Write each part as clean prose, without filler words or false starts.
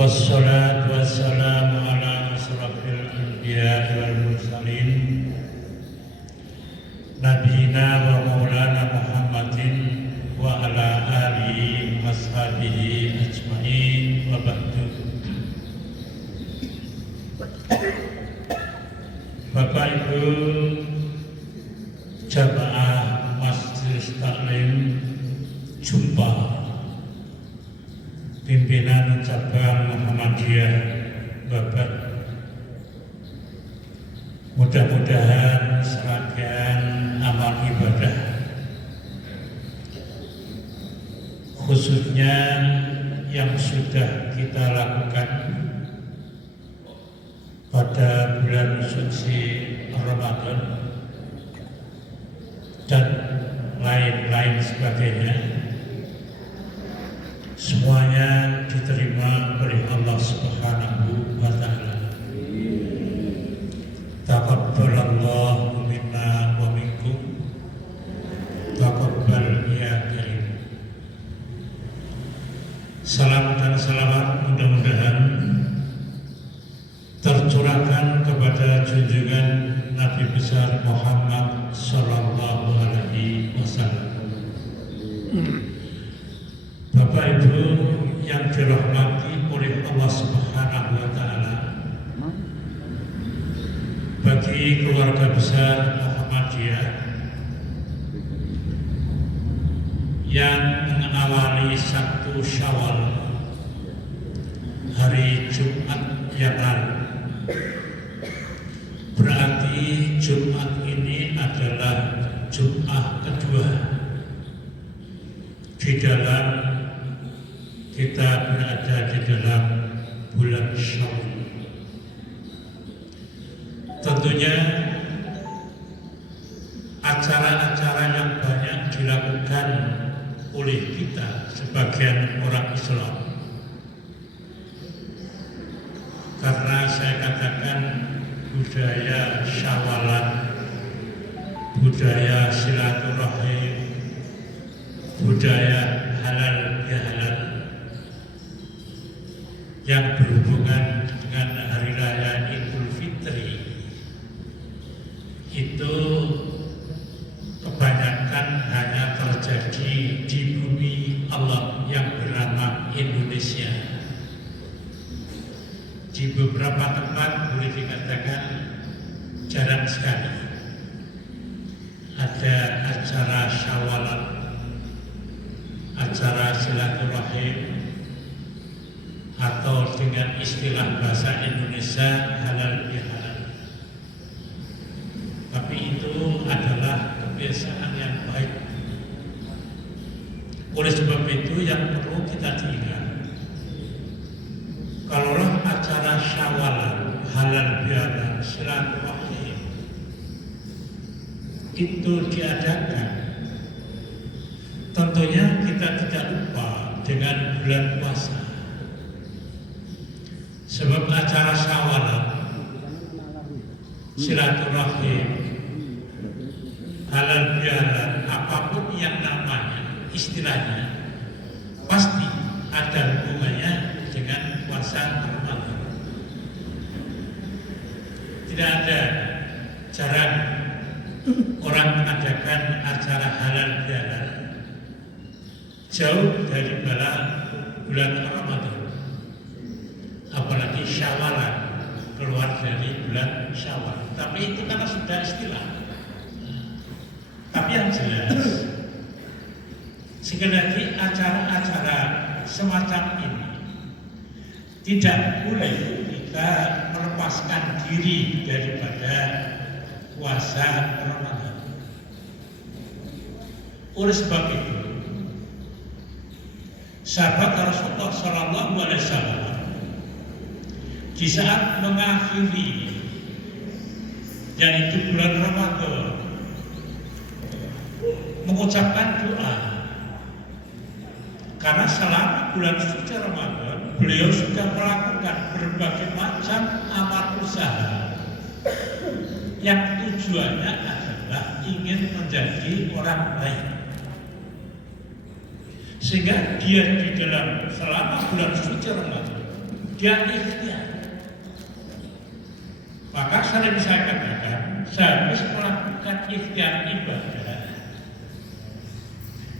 Wassalatu wassalamu ala asrafil anbiya wal mursalin Nabiyina wa maulana Muhammadin wa ala alihi wa ashabihi ajma'in wa ba'du. Bapak Ibu jamaah Majelis Taklim Jumpa pimpinan cabang Muhammadiyah Bapak, mudah-mudahan serangkaian amal ibadah khususnya yang sudah kita lakukan pada bulan suci Ramadan dan lain-lain sebagainya, semuanya diterima oleh Allah Subhanahu wa Ta'ala. Taqabbalallahu minna wa minkum. Taqabbal ya karim. Salam dan salawat mudah-mudahan tercurahkan kepada junjungan Nabi besar Muhammad sallallahu alaihi wasallam. Bapak Ibu yang dirahmati oleh Allah Subhanahu wa Ta'ala, bagi keluarga besar Muhammadiyah yang mengawali 1 Syawal hari Jumat yang lalu, berarti Jumat ini adalah Jumat kedua di dalam kita berada di dalam bulan Syawal. Tentunya acara-acara yang banyak dilakukan oleh kita sebagian orang Islam, karena saya katakan budaya syawalan, budaya silaturahim, budaya halal bihalal yang berhubungan dengan hari raya Idul Fitri itu kebanyakan hanya terjadi di bumi Allah yang bernama Indonesia. Di beberapa tempat boleh dikatakan jarang sekali ada acara syawalan, acara silaturahim, atau dengan istilah bahasa Indonesia halal bihalal. Tapi itu adalah kebiasaan yang baik. Oleh sebab itu yang perlu kita ingat, kalaulah acara syawalan, halal bihalal, silaturahim itu diadakan, tentunya kita tidak lupa dengan bulan puasa. Sebab acara syawalan, silaturahim, halal bihalal, apapun yang namanya, istilahnya pasti ada hubungannya dengan puasa Ramadan. Tidak ada, jarang orang mengadakan acara halal bihalal jauh dari bulan Ramadan, apalagi syawalan, keluar dari bulan Syawal. Tapi itu karena sudah istilah. Tapi yang jelas, sekali lagi acara-acara semacam ini tidak boleh kita melepaskan diri daripada puasa Ramadan. Oleh sebab itu, sahabat Rasulullah Sallallahu Alaihi Wasallam di saat mengakhiri dan itu bulan Ramadan mengucapkan doa, karena selama bulan suci Ramadan beliau sudah melakukan berbagai macam amal usaha yang tujuannya adalah ingin menjadi orang baik. Sehingga dia di dalam selama bulan suci Ramadan dia ikhtiar. Maka sering saya katakan, sehabis melakukan ikhtiar ibadah,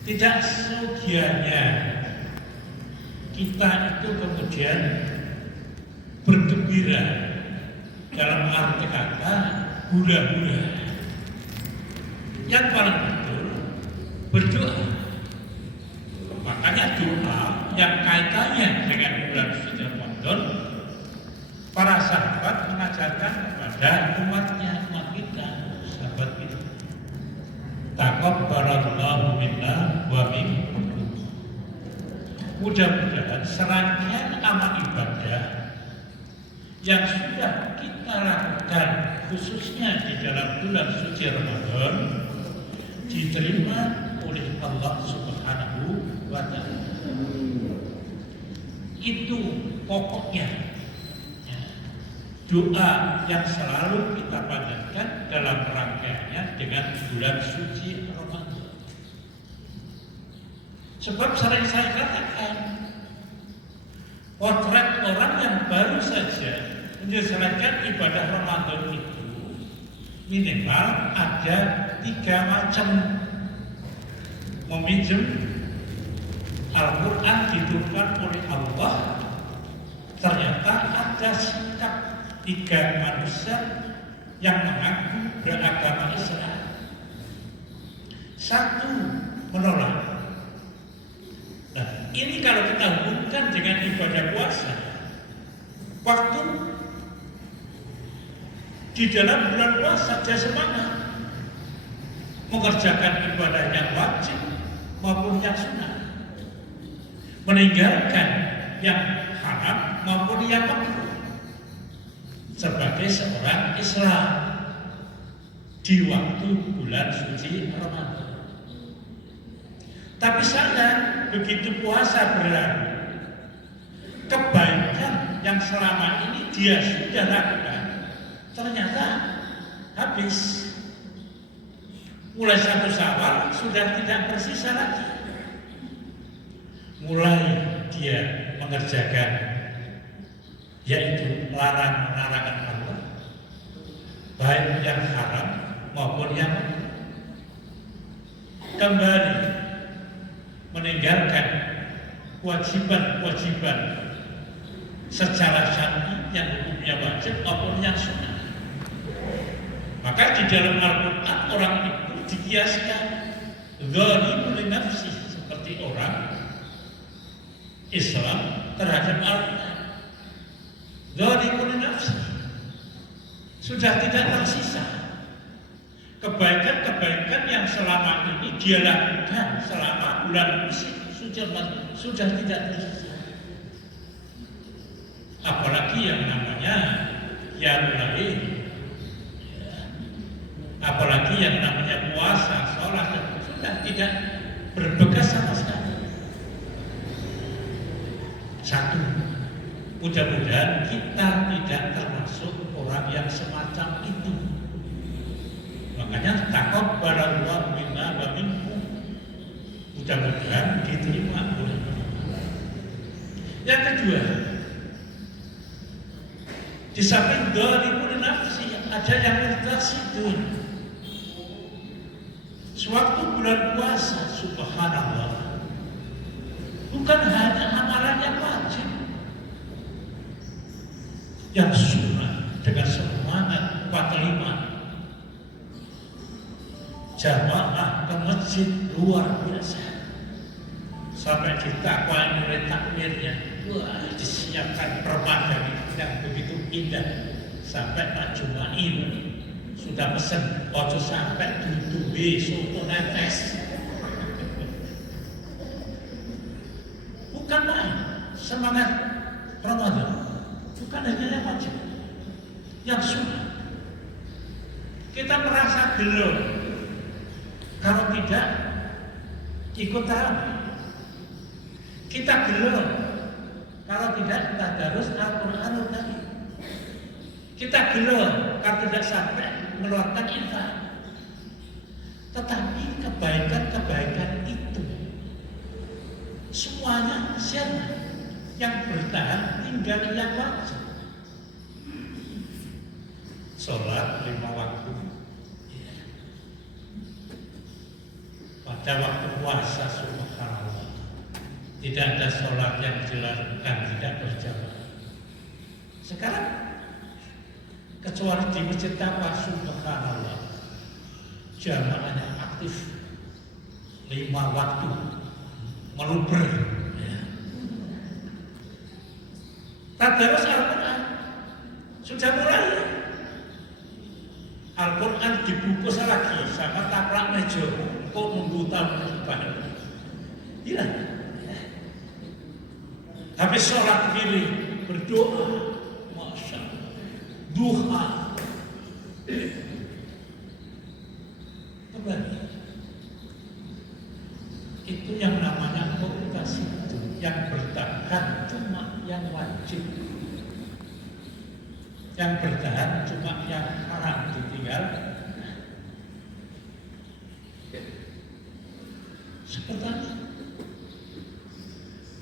tidak segianya kita itu kemudian bergembira, dalam arti kata hura-hura. Yang paling betul berdoa. Makanya doa yang kaitannya dengan bulan suci Ramadan, para sahabat mengajarkan kepada umatnya, umat kita, sahabat kita. Taqabbalallahu minna wa minkum. Mudah-mudahan serangkaian amal ibadah yang sudah kita lakukan khususnya di dalam bulan suci Ramadan diterima oleh Allah Subhanahu wa Ta'ala. Itu pokoknya doa yang selalu kita panjatkan dalam rangkaiannya dengan bulan suci Ramadan. Sebab sering saya katakan, potret orang yang baru saja menjalankan ibadah Ramadan itu minimal ada 3 macam. Meminjam Al-Quran diturunkan oleh Allah, ternyata ada sikap 3 manusia yang mengaku beragama Islam. 1, menolak. Nah, ini kalau kita hubungkan dengan ibadah puasa, waktu di dalam bulan puasa dia semangat mengerjakan ibadah yang wajib maupun yang sunnah, meninggalkan yang haram maupun yang makruh sebagai seorang Islam di waktu bulan suci Ramadan. Tapi sadar begitu puasa berlalu, kebaikan yang selama ini dia sudah lakukan ternyata habis. Mulai 1 Syawal sudah tidak bersisa lagi. Mulai dia mengerjakan yaitu larangan-larangan Allah, baik yang haram maupun yang kembali meninggalkan kewajiban-kewajiban secara syar'i yang hukumnya wajib maupun yang sunnah. Maka di dalam Al-Quran orang itu dikiaskan zalimun li nafsi, seperti orang Islam terhadap Al-Quran. Zalimun li nafsi, sudah tidak tersisa kebaikan-kebaikan yang selama ini dia lakukan selama bulan suci Ramadan, sudah tidak tersisa. Apalagi yang namanya mulai, apalagi yang namanya puasa, sholat, sudah tidak berbekas sama sekali. 1, mudah-mudahan kita tidak termasuk orang yang semacam itu. Makanya taqabbalallahu minna wa minkum, mudah-mudahan diterima oleh Allah. Yang kedua, di samping dzalimun nafsi ada yang murtasidun. Sewaktu bulan puasa, subhanallah, bukan hanya amalan yang wajib, yang sunnah dengan semangat 45 jamaah ke masjid luar biasa, sampai ditakwain oleh takmirnya. Wah, disiapkan permadani yang begitu indah, sampai Pak Jumain sudah pesen ojo sampai duduhe soto netes. Bukan main semangat Ramadan, bukan hanya yang wajib, yang sunnah. Kita merasa gelo kalau tidak ikut tarawih. Kita gelo kalau tidak tadarus Al-Qur'anul Karim. Kita gelo kalau tidak sampai mengeluarkan infak. Tetapi kebaikan-kebaikan itu semuanya syar'i, yang bertahan tinggal yang wajib. Sholat 5 waktu. Pada waktu puasa subhanallah, tidak ada sholat yang dilakukan tidak berjamaah. Sekarang kecuali di masjid Taqwa subhanallah, jamaahnya aktif 5 waktu meluber. Tadarus Al-Quran sudah mulai. Al-Quran dibungkus lagi sama taplak meja kok nunggu tamu banyak. Iya. Habis sholat diri berdoa, masya Allah, duha. Kembali. Itu yang namanya komunikasi yang bertahan cuma yang wajib. Yang bertahan cuma yang haram ditinggal. Seperti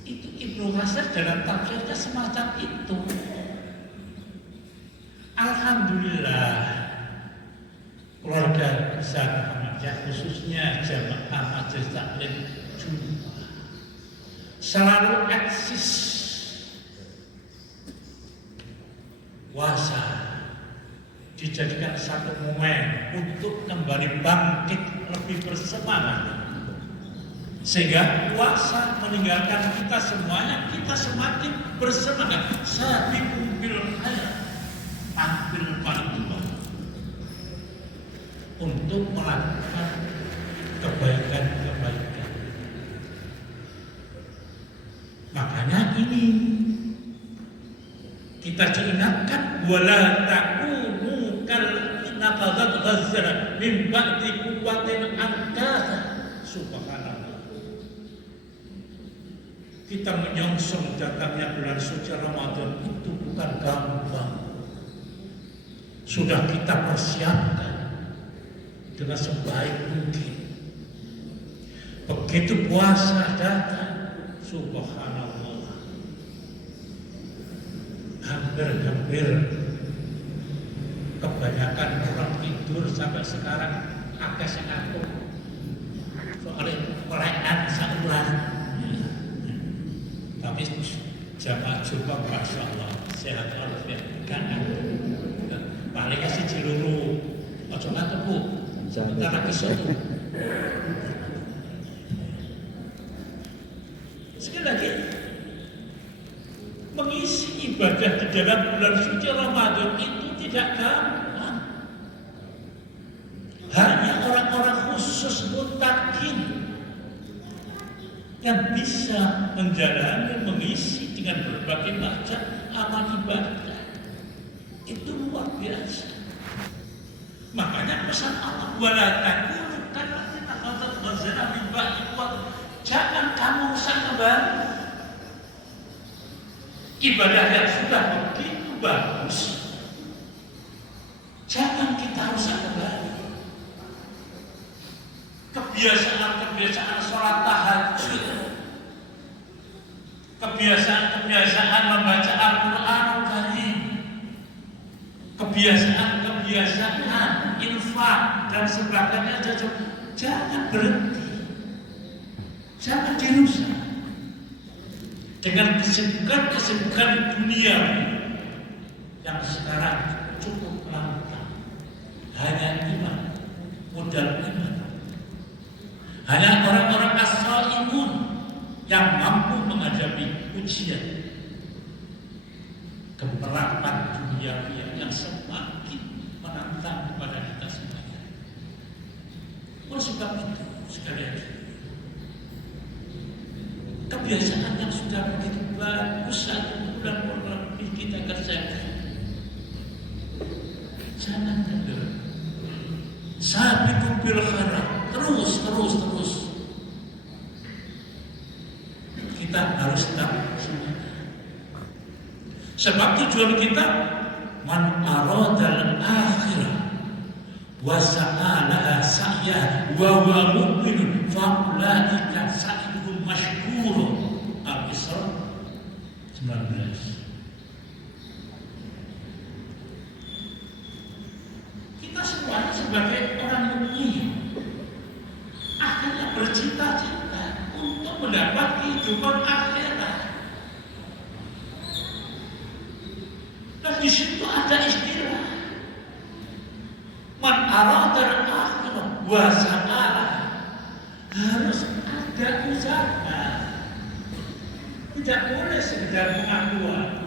itu Ibnu Hajar dalam tafsirnya semacam itu. Alhamdulillah keluarga besar Muhammadiyah khususnya jamaah Majelis Taklim Jumat selalu eksis puasa dijadikan satu momen untuk kembali bangkit lebih bersemangat, sehingga puasa meninggalkan kita semuanya, kita semakin bersemangat. Sabiqu bil khairat, tampil paling tua untuk melakukan kebaikan-kebaikan. Makanya ini kita diingatkan wala takunu kal naqadat ghazzara min ba'di quwwatin ankasa. Subhanallah. Kita menyongsong datangnya bulan suci Ramadan itu bukan gampang. Sudah kita persiapkan dengan sebaik mungkin. Begitu puasa datang, subhanallah, hampir kebanyakan orang tidur sampai sekarang agak sengaku soalnya perayaan saulan. Tapi jamaah Jumat masya Allah sehat walafiat, kan? Paling kasih ciluru, ojo ngatur bu, bentar lagi suatu. Sekali lagi, mengisi ibadah di dalam bulan suci Ramadan itu tidak gampang. Hanya orang-orang khusus muttaqin yang bisa menjalani, mengisi dengan berbagai macam amal ibadah. Itu luar biasa. Makanya pesan Allah wala takunu kalladzina khatat ghazana min ba'di quwwatin. Jangan kamu rusak kembali ibadah yang sudah begitu bagus. Jangan kita rusak kembali kebiasaan sholat tahajud, kebiasaan membaca Al-Quran Karim, kebiasaan infak dan sebagainya. Jangan berhenti, jangan dirusak dengan kesibukan dunia yang sekarang cukup langka. Hanya iman, modal iman. Hanya orang-orang as-shaimun yang mampu menghadapi ujian kemerapan dunia yang semakin menantang kepada kita semuanya. Oleh sebab itu, sekali lagi, kebiasaan yang sudah begitu bagus 1 bulan lebih kita kerjakan, jangan mundur. Sabiqu bil khairat, terus. Kita harus tahu sebab tujuan kita man aradal akhirah wa sa'alaha sa'ya wa huwa mu'minun fa ulaika sa'yuhum mashkurun. Al-Isra Kita semuanya sebagai orang mukmin akhirnya bercita-cita untuk mendapat kehidupan akhirat. Dan di situ ada istilah man arada al-akhirah wa sa'ala, harus ada usaha. Tidak boleh sekedar pengakuan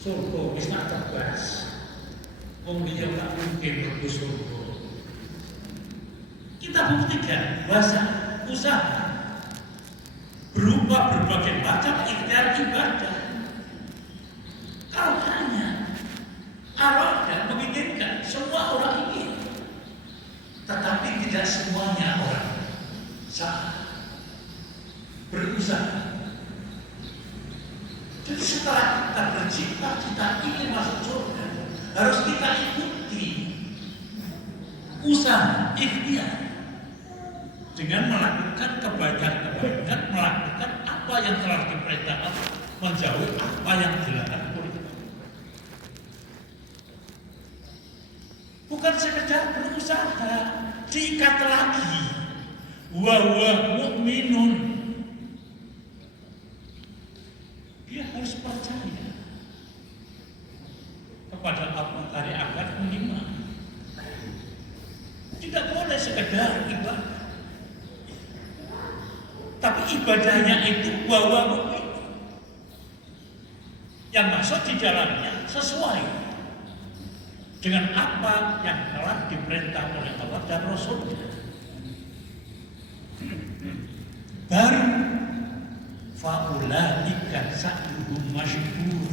surga wis tak tebas, wong dia tak mungkin mlebu surga. Kita buktikan bahasa usaha berupa berbagai macam ikhtiar ibadah. Kalau hanya arahnya menginginkan, semua orang ingin, tetapi tidak semuanya orang salah berusaha. Jadi setelah kita bercita-cita ingin masuk surga, harus kita ikuti usaha ikhtiar dengan melakukan kebaikan-kebaikan, melakukan apa yang telah diperintahkan, menjauhi apa yang dilarang oleh Allah. Bukan sekedar berusaha, diikat lagi. Wa huwa mu'minun. Dia harus percaya kepada Allah dari akar kelima. Tidak boleh sekedar ibadah, tapi ibadahnya itu bahwa mu'min, yang masuk di dalamnya sesuai dengan apa yang telah diperintah oleh Allah dan Rasulnya. Baru faulaika sa'yuhum masykur,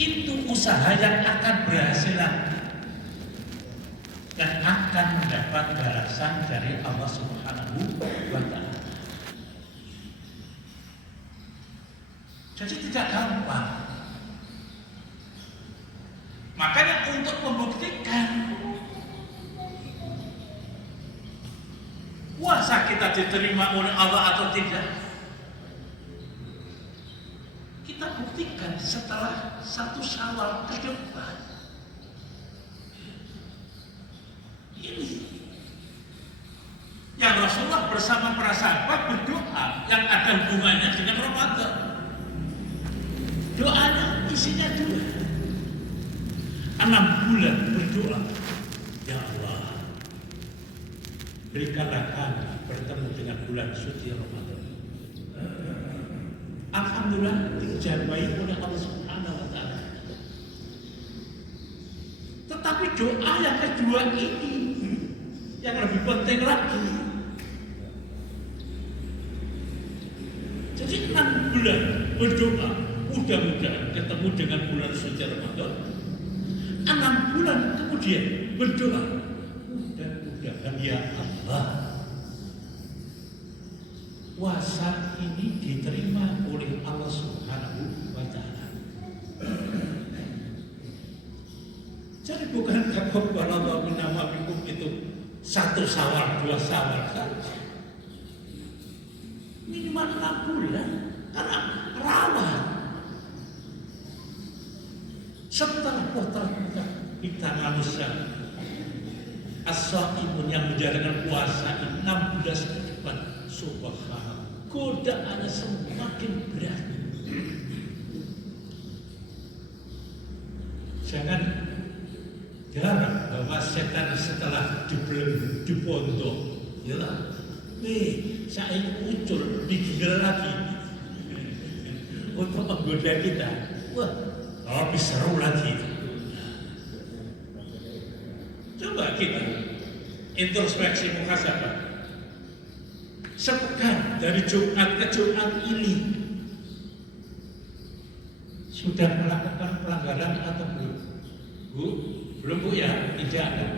itu usaha yang akan berhasil dan akan mendapat balasan dari Allah Subhanahu wa Ta'ala. Jadi tidak gampang. Makanya untuk membuktikan puasa kita diterima oleh Allah atau tidak, kita buktikan setelah 1 Syawal ke depan. Ini yang Rasulullah bersama para sahabat berdoa yang ada hubungannya dengan Ramadan. Doanya isinya 2. 6 bulan berdoa, ya Allah, berikanlah kami bertemu dengan bulan suci Ramadan. Alhamdulillah dijabai oleh Allah Subhanahu wa Ta'ala. Tetapi doa yang kedua ini yang lebih penting lagi. Jadi 6 bulan berdoa, mudah-mudahan ketemu dengan bulan suci Ramadan. 6 bulan kemudian berdoa, mudah-mudahan ya Allah, puasa ini diterima oleh Allah Subhanahu wa Ta'ala. Jadi bukan kabar nama bikum itu 1 Syawal, 2 Syawal saja. Minimal 6 bulan, karena rawan. Setelah putra-putra kita manusia as-shaimun yang menjalankan puasa 16 ke depan, subhanallah, godaannya semakin berat. Jangan garap bahwa setan setelah dibelenggu di pondok, yalah, saya muncul digigil lagi untuk menggoda kita. Wah, lebih seru lagi. Coba kita introspeksi muhasabah. Sepekan dari Jumat ke Jumat ini sudah melakukan pelanggaran atau belum? Bu, belum Bu ya? Tidak ada.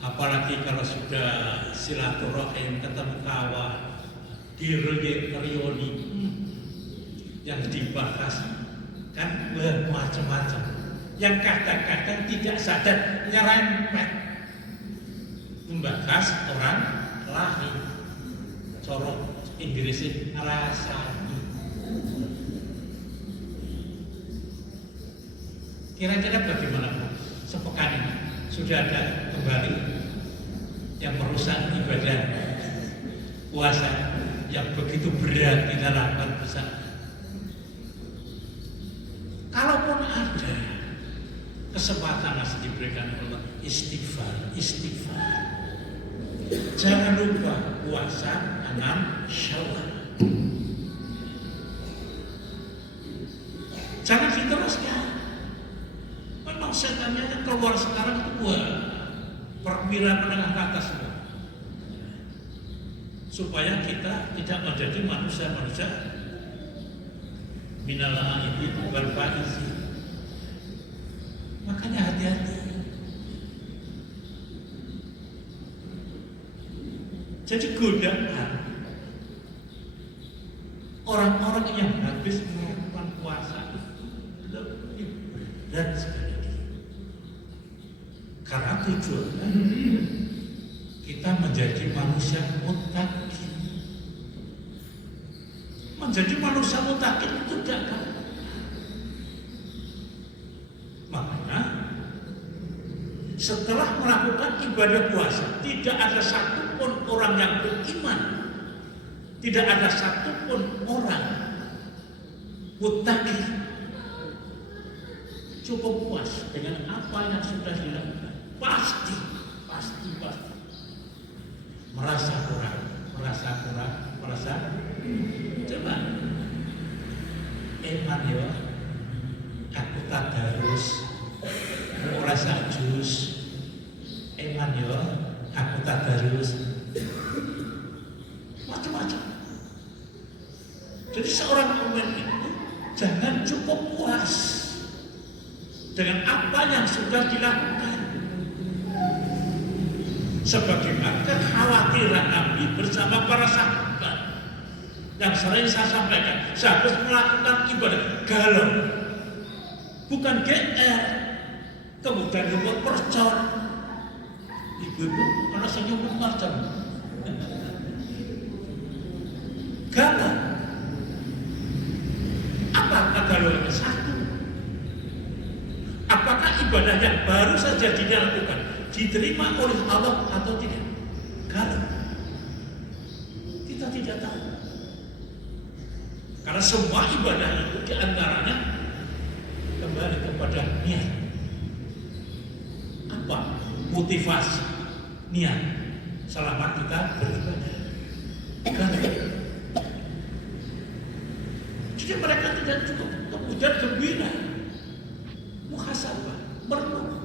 Apalagi kalau sudah silaturahim, ketemu kawan, reuni, yang dibahas kan macam-macam, yang kadang-kadang tidak sadar nyerempet membahas orang lain. cara Inggrisnya ngrasani. Kira-kira bagaimana Pak? Sepekan ini sudah ada kembali yang merusak ibadah puasa yang begitu berat kita lakukan bersama. Kalaupun ada kesempatan masih diberikan Allah, istighfar. Jangan lupa puasa 6 Syawal. Jangan diteruskan. Memang setannya keluar sekarang itu perwira menengah ke atas semua. Supaya kita tidak menjadi manusia-manusia minal aidin wal faizin. Makanya hati-hati. Jadi godaan orang-orang yang habis melakukan puasa lebih berat sekali. Karena tujuannya kita menjadi manusia muttaqin. Menjadi manusia muttaqin itu tidak gampang. Makanya setelah melakukan ibadah puasa, tidak ada satupun orang yang beriman, tidak ada satupun orang muttaqin cukup puas dengan apa yang sudah dilakukan. Pasti merasa kurang. Coba eman ya, aku tadarus, merasa jus, eman ya, aku tadarus, macam-macam. Jadi seorang mukmin itu jangan cukup puas dengan apa yang sudah dilakukan. Sebagaimana kekhawatiran Nabi bersama para sahabat yang sering saya sampaikan, sahabat melakukan ibadah galau, bukan GR, kemudian nyumput percon. Ibu-ibu, kalau saya nyumput percon, galau. Apa kegalauannya? Satu, apakah ibadah yang baru saja dilakukan diterima oleh Allah atau tidak? Kalau kita tidak tahu, karena semua ibadah itu diantaranya kembali kepada niat. Apa motivasi niat selama kita beribadah? Kalau jadi mereka tidak cukup kemudian gembira, muhasabah, merenung.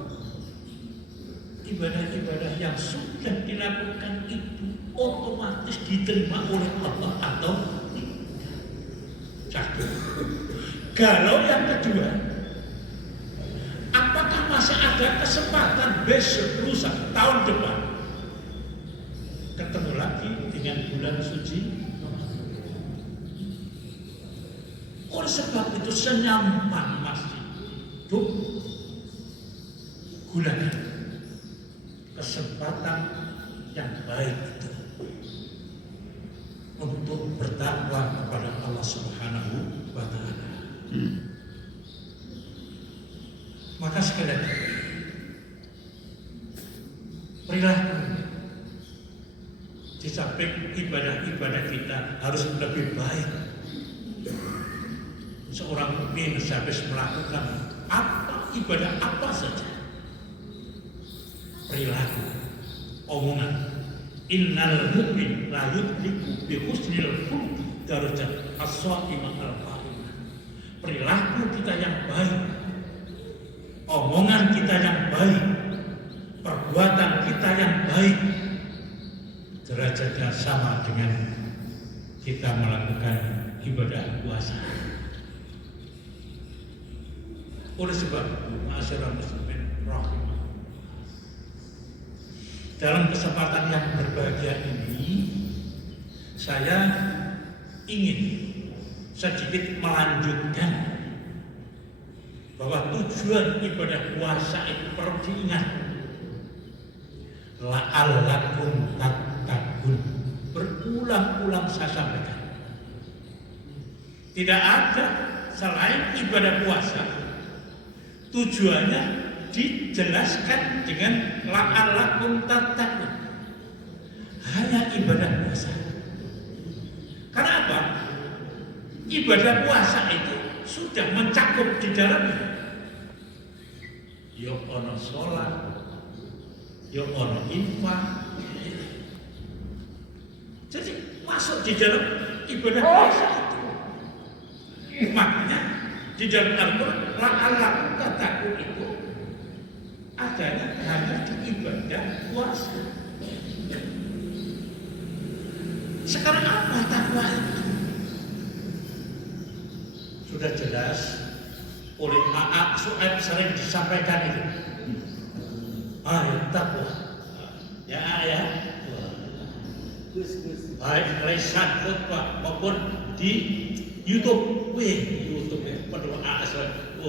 Ibadah-ibadah yang sudah dilakukan itu otomatis diterima oleh Allah atau tidak. Galau yang kedua, apakah masih ada kesempatan besok, lusa, tahun depan ketemu lagi dengan bulan suci? Oleh sebab itu senyaman masih gunakan kesempatan yang baik itu untuk bertakwa kepada Allah Subhanahu wa Ta'ala. Maka sekali lagi, perilaku di samping ibadah-ibadah kita harus lebih baik. Seorang mukmin habis melakukan ibadah apa saja, perilaku, omongan. Innal mu'min la yudriku bi husnil khuluq darajat as-sha'imah al-qa'imah. Perilaku kita yang baik, omongan kita yang baik, perbuatan kita yang baik, derajatnya sama dengan kita melakukan ibadah puasa. Oleh sebab itu, ma'asyiral muslimin rahimah, dalam kesempatan yang berbahagia ini, saya ingin sedikit melanjutkan bahwa tujuan ibadah puasa itu perlu diingat. La'allakum tattaqun. berulang-ulang saya sampaikan. Tidak ada selain ibadah puasa, tujuannya dijelaskan dengan la'allakum tattaqun. Hanya ibadah puasa. Karena apa? Ibadah puasa itu sudah mencakup di dalamnya. Yo ono sholat, yo ono infak. Jadi masuk di dalam ibadah puasa itu. Makanya di dalam Al-Quran la'allakum tattaqun itu adanya hanya di ibadah puasa. Sekarang apa takwa itu? Sudah jelas oleh A.A. Su'aib sering disampaikan itu. Ayat takwa. Ya ayat. Baik lesan khutbah maupun di YouTube. YouTube ya, penuh A.A. Su'aib.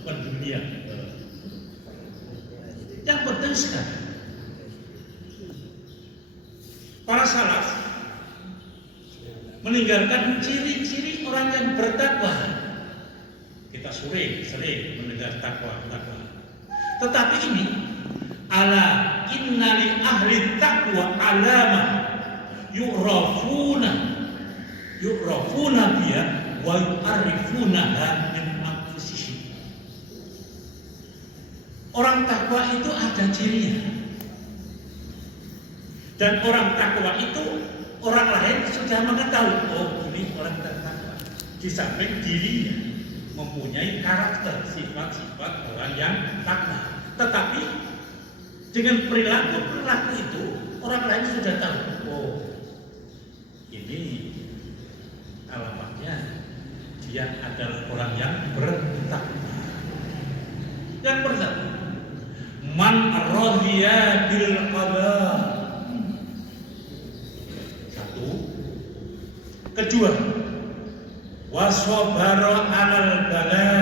Pendunia. Yang penting sekali. Para salaf meninggalkan ciri-ciri orang yang bertakwa. Kita sering mendengar takwa. Tetapi ini ala innali ahli taqwa alama yu'rafuna biya wa yu'arifunaha min anfusihim. Orang takwa itu ada cirinya. Dan orang takwa itu orang lain sudah mengetahui, oh ini orang takwa. Di samping dirinya mempunyai karakter, sifat-sifat orang yang takwa. Tetapi dengan perilaku itu orang lain sudah tahu, oh ini alamatnya dia adalah orang yang bertakwa. Yang pertama, man radhiya bil qada. Kedua, wasabara 'alal bala.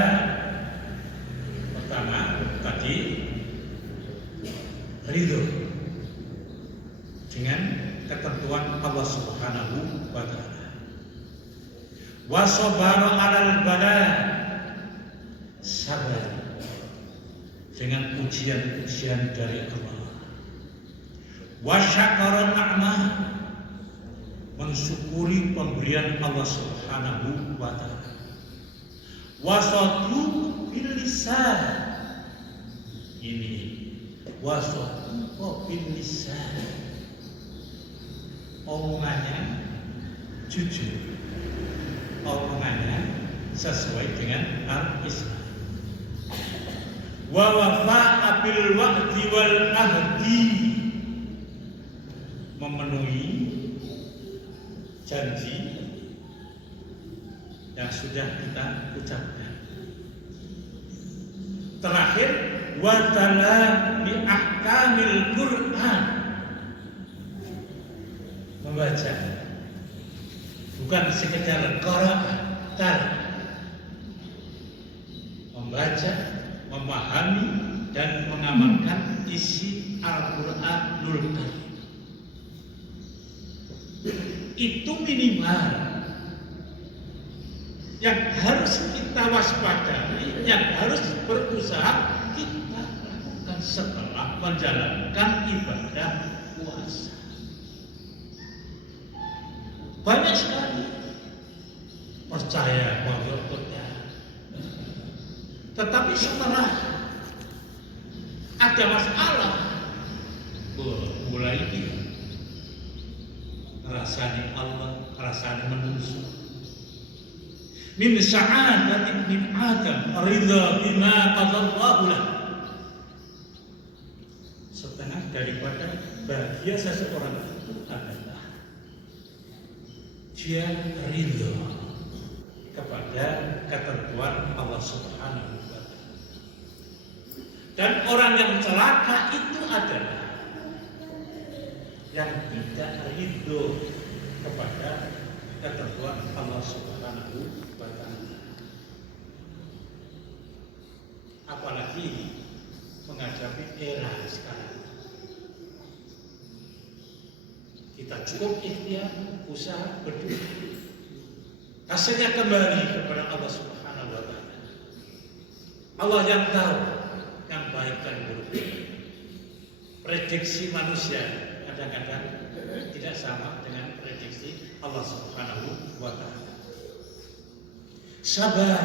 Pertama tadi ridho dengan ketentuan Allah Subhanahu wa taala. Wasabara 'alal bala, sabar dengan ujian-ujian dari Allah. Wasyakara ni'mah, mensyukuri pemberian Allah Subhanahu wa taala. Wasatu bil lisan, ini wasatu bil lisan, omongannya jujur, omongannya sesuai dengan al-Islam. Wa wafa'a bil wa'di wal ahdi, memenuhi janji yang sudah kita ucapkan. Terakhir, wa tala bi ahkamil Quran, membaca bukan sekedar qira'ah, membaca, memahami dan mengamalkan isi Al-Qur'anul Karim. Itu minimal yang harus kita waspadai, yang harus berusaha kita lakukan setelah menjalankan ibadah puasa. Banyak sekali percaya bahwa benar, tetapi setelah ada masalah mulai dia rasanya Allah, rasanya manusia. Min sa'adat ibn Adam ridha bima qadallahu lah. Setengah daripada bahagia seseorang itu adalah dia ridha kepada ketentuan Allah Subhanahu wa taala. Dan orang yang celaka itu adalah yang tidak ridho kepada ketentuan Allah Subhanahu wa taala. Apalagi menghadapi era sekarang. Kita Kita cukup ikhtiar, usaha, berdoa. Hasilnya kembali kepada Allah Subhanahu wa Ta'ala. Allah yang tahu yang baik dan buruk. Prediksi manusia kadang-kadang tidak sama dengan prediksi Allah Subhanahu wa Ta'ala. Sabar,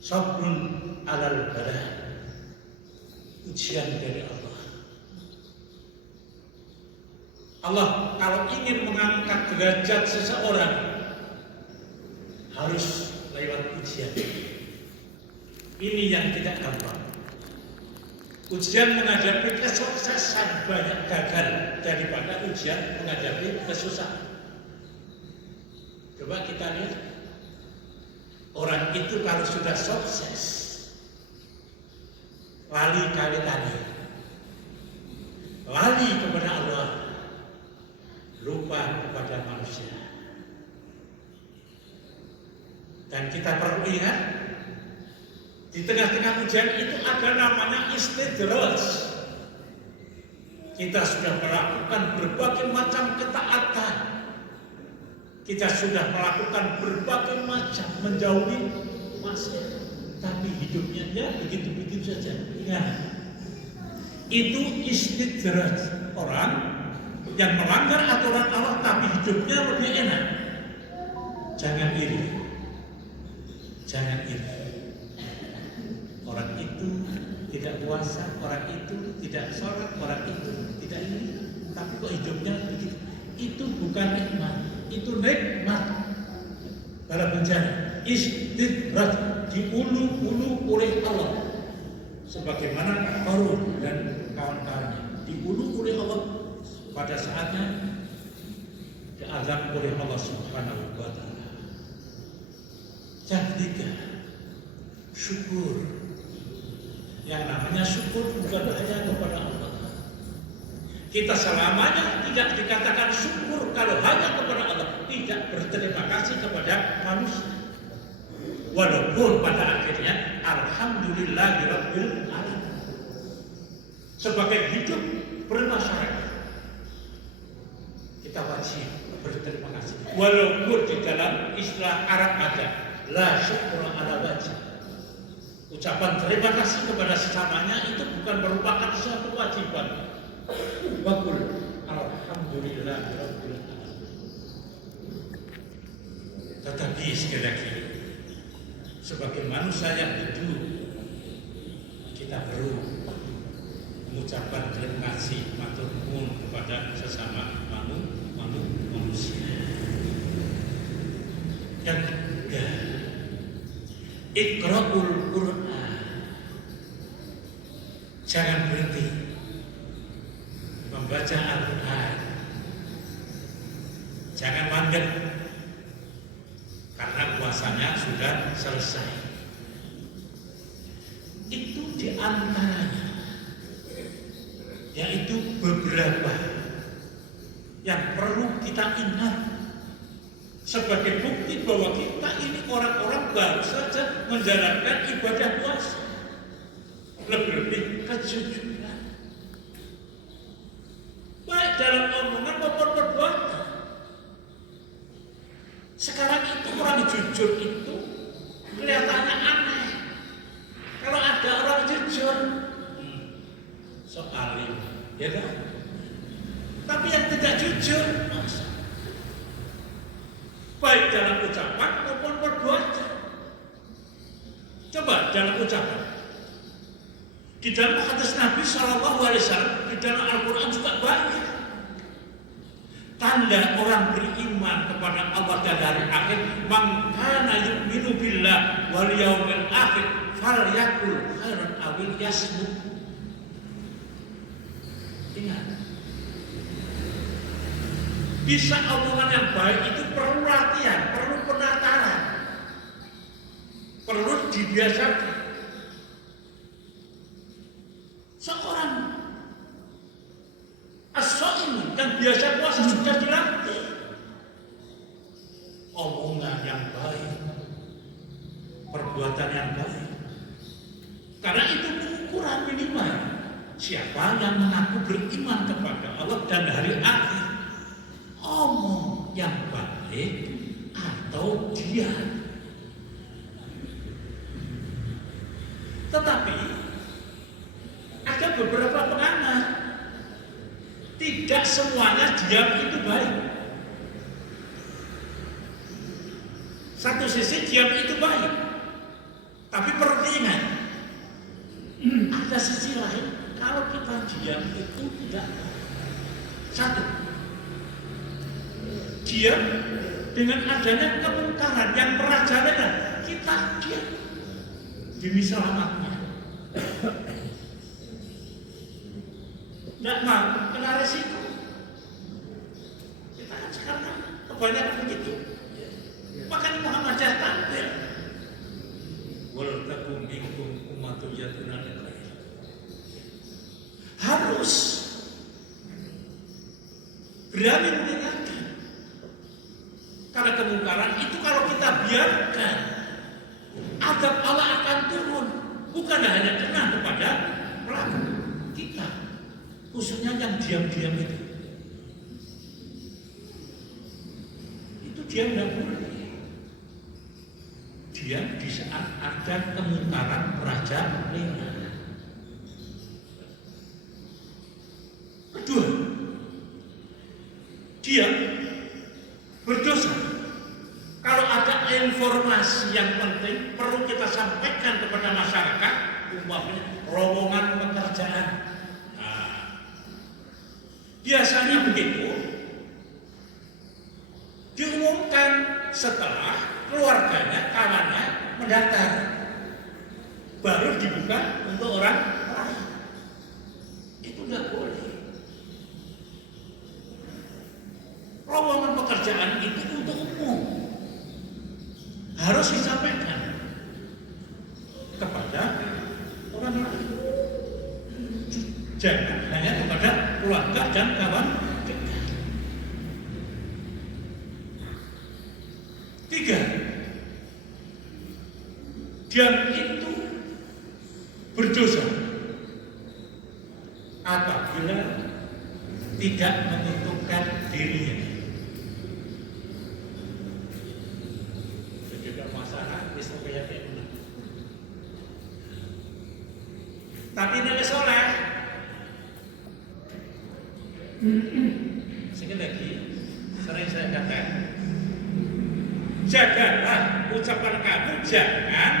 sabrun alal bala, ujian dari Allah. Allah kalau ingin mengangkat derajat seseorang harus lewat ujian. Ini yang tidak gampang. Ujian menghadapi kesuksesan banyak gagal daripada ujian menghadapi kesusahan. Coba kita lihat, orang itu kalau sudah sukses, lali kali-kali, lali kepada Allah, lupa kepada manusia. Dan kita perlu ingat, di tengah-tengah ujian itu ada namanya istidraj. Kita sudah melakukan berbagai macam ketaatan. Kita sudah melakukan berbagai macam menjauhi maksiat. Tapi hidupnya ya begitu-begitu saja. Ingat, itu istidraj. Orang yang melanggar aturan Allah tapi hidupnya lebih enak. Jangan iri. Jangan iri. Orang itu tidak puasa, orang itu tidak sholat, orang itu tidak ini, tapi kok hidupnya begitu. Itu bukan nikmat, itu nikmat. Dalam bencana, istidraj, diulu-ulu oleh Allah. Sebagaimana Qarun dan kawan-kawannya diulu oleh Allah, pada saatnya diazab oleh Allah Subhanahu wa Ta'ala. Yang ketiga, syukur. Yang namanya syukur bukan hanya kepada Allah. Kita selamanya tidak dikatakan syukur kalau hanya kepada Allah, tidak berterima kasih kepada manusia. Walaupun pada akhirnya alhamdulillahirabbil alamin. Sebagai hidup bermasyarakat, kita wajib berterima kasih. Walaupun di dalam istilah Arab ada la syukra ala wajib. Ucapan terima kasih kepada sesamanya itu bukan merupakan suatu kewajiban. Waqul alhamdulillahirabbil alamin. Tetapi sekali lagi, sebagai manusia yang hidup, kita perlu mengucapkan terima kasih matur nuwun kepada sesama manusia. Yang ketiga, Iqra'ul Qur'an. Jangan berhenti membaca Al-Quran. Jangan mandek karena puasanya sudah selesai. Itu diantaranya, yaitu beberapa yang perlu kita ingat sebagai bukti bahwa kita ini orang-orang baru saja menjalankan ibadah puasa. Lebih-lebih kejujuran, baik dalam omongan maupun perbuatan. Sekarang itu orang jujur itu kelihatannya aneh. Kalau ada orang jujur, sok alim, ya kan? Tapi yang tidak jujur, baik dalam ucapan maupun perbuatan. Coba dalam ucapan. Di dalam hadis Nabi SAW, di dalam Al-Quran juga banyak tanda orang beriman kepada Allah dan hari akhir. Man kana yu'minu billah wal yaumil akhir falyakul khairan aw liyasmut. Ingat, bisa omongan yang baik itu perlu latihan, perlu penataran, perlu dibiasakan. Seorang as-shaim yang biasa puasa sudah dilatih. Omongan yang baik, perbuatan yang baik. Karena itu ukuran minimal. Siapa yang mengaku beriman kepada Allah dan hari akhir, bertindak balik atau diam. Tetapi ada beberapa pengamat, tidak semuanya diam itu baik. Satu sisi diam itu baik, tapi perlu diingat, ada sisi lain, kalau kita diam itu tidak baik. Satu, diam dengan adanya kemungkaran yang merajalela, kita diam demi selamatnya. Tidak mau kena resiko. Kita kan sekarang kebanyakan begitu. Makanya Muhammadiyah tampil. Wal takum minkum ummatun yad'una ila khair. Harus berani mengingatkan. Karena kemungkaran itu kalau kita biarkan, azab Allah akan turun. Bukan hanya kena kepada pelaku kita, khususnya yang diam-diam itu. Itu diam tidak boleh. Diam di saat ada kemungkaran merajalela. Kedua, diam berdosa. Kalau ada informasi yang penting perlu kita sampaikan kepada masyarakat, umpamanya lowongan pekerjaan. Nah, biasanya begitu diumumkan setelah keluarganya, kawannya mendaftar, baru dibuka untuk orang lain. Itu tidak boleh. Lowongan pekerjaan itu untuk umum, harus disampaikan kepada orang lain, jangan hanya kepada keluarga dan kawan dekat. Tiga, diam itu berdosa apabila tidak menentukan dirinya. Tapi ini soleh. Sekali lagi, sering saya katakan, jagalah ucapan kamu, jangan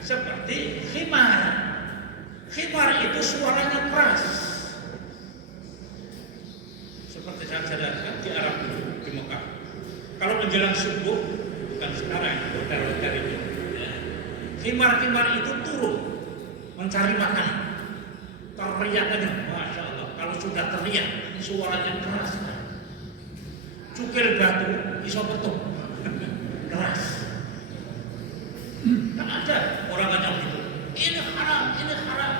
seperti khimar. Khimar itu suaranya keras. Seperti saya jelaskan di Arab dulu, di Mekah. Kalau menjelang subuh, bukan sekarang, hotel-hotel itu, khimar-khimar itu turun mencari makanan. Teriakannya, Masya Allah, kalau sudah teriak, suaranya keras. Cukil batu, iso petung, keras. Kan ada orang ngajak gitu, ini haram, ini haram.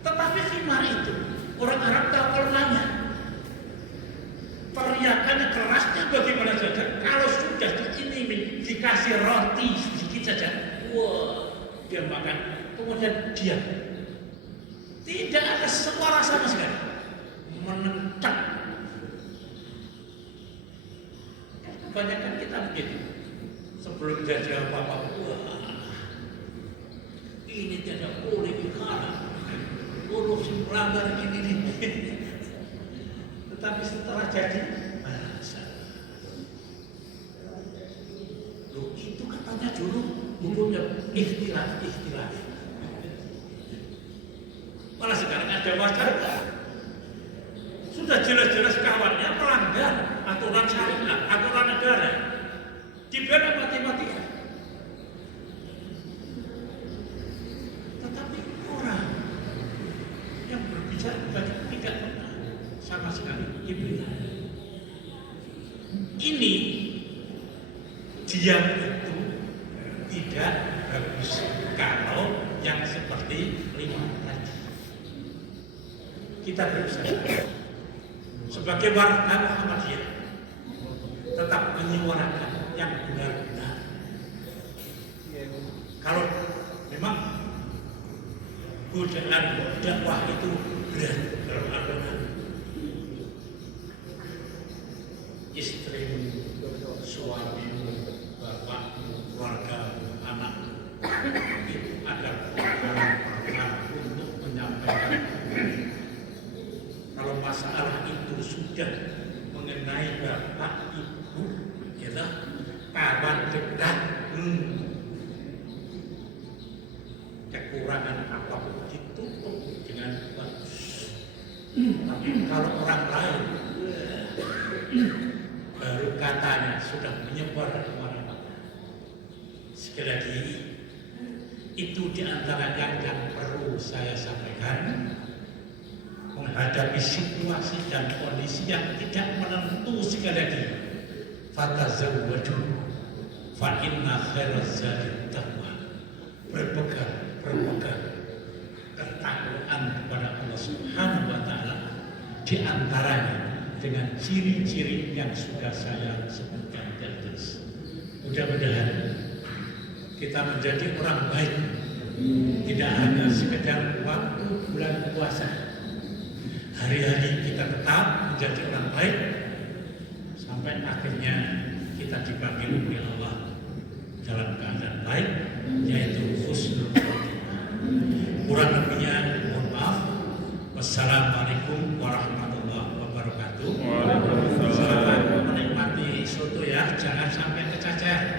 Tetapi khimar itu, orang Arab tahu kalau nanya, teriakannya kerasnya bagaimana saja. Kalau sudah diiming, dikasih roti sedikit saja, wah, dia makan, kemudian diam. Tidak ada suara sama sekali, menentang. Kebanyakan kita begitu. Sebelum jajah apa-apa, wah, ini tidak boleh diharam, urusin pelanggar ini. Tetapi setelah jadi, masa loh, itu katanya dulu hukumnya ikhtilaf. Malah sekarang ada masyarakat sudah jelas-jelas kawannya melanggar aturan syariat, aturan negara, dibiarkan mati-matian. Tetapi orang yang berbicara banyak tidak pernah sama sekali dibela. Ini diam itu tidak bagus kalau yang seperti lima tadi. Kita berusaha sebagai warga Muhammadiyah tetap menyuarakan yang benar-benar. Kalau memang godaan dakwah itu berat dalam Al-Quran, istrimu, suamimu, bapakmu, keluarga, anak, itu ada program untuk menyampaikan. Kalau masalah itu sudah mengenai bapak ibu, ya kawan dekat, kekurangan apapun ditutup dengan bagus. Tapi kalau orang lain baru katanya sudah menyebar kemana-mana. Sekali lagi, itu diantara yang perlu saya sampaikan. Menghadapi situasi dan kondisi yang tidak menentu, sekali lagi, fatazawwaju fa inna khairaz zadi taqwa. Berpegang ketakwaan kepada Allah Subhanahu wa taala, di antaranya dengan ciri-ciri yang sudah saya sebutkan di atas. Mudah-mudahan kita menjadi orang baik, tidak hanya sekedar waktu bulan puasa. Hari-hari kita tetap menjadi orang baik sampai akhirnya kita dipanggil oleh Allah dalam keadaan baik, yaitu husnul khotimah. Kurang lebihnya mohon maaf. Wassalamualaikum warahmatullahi wabarakatuh. Selamat menikmati soto ya, jangan sampai kecacah.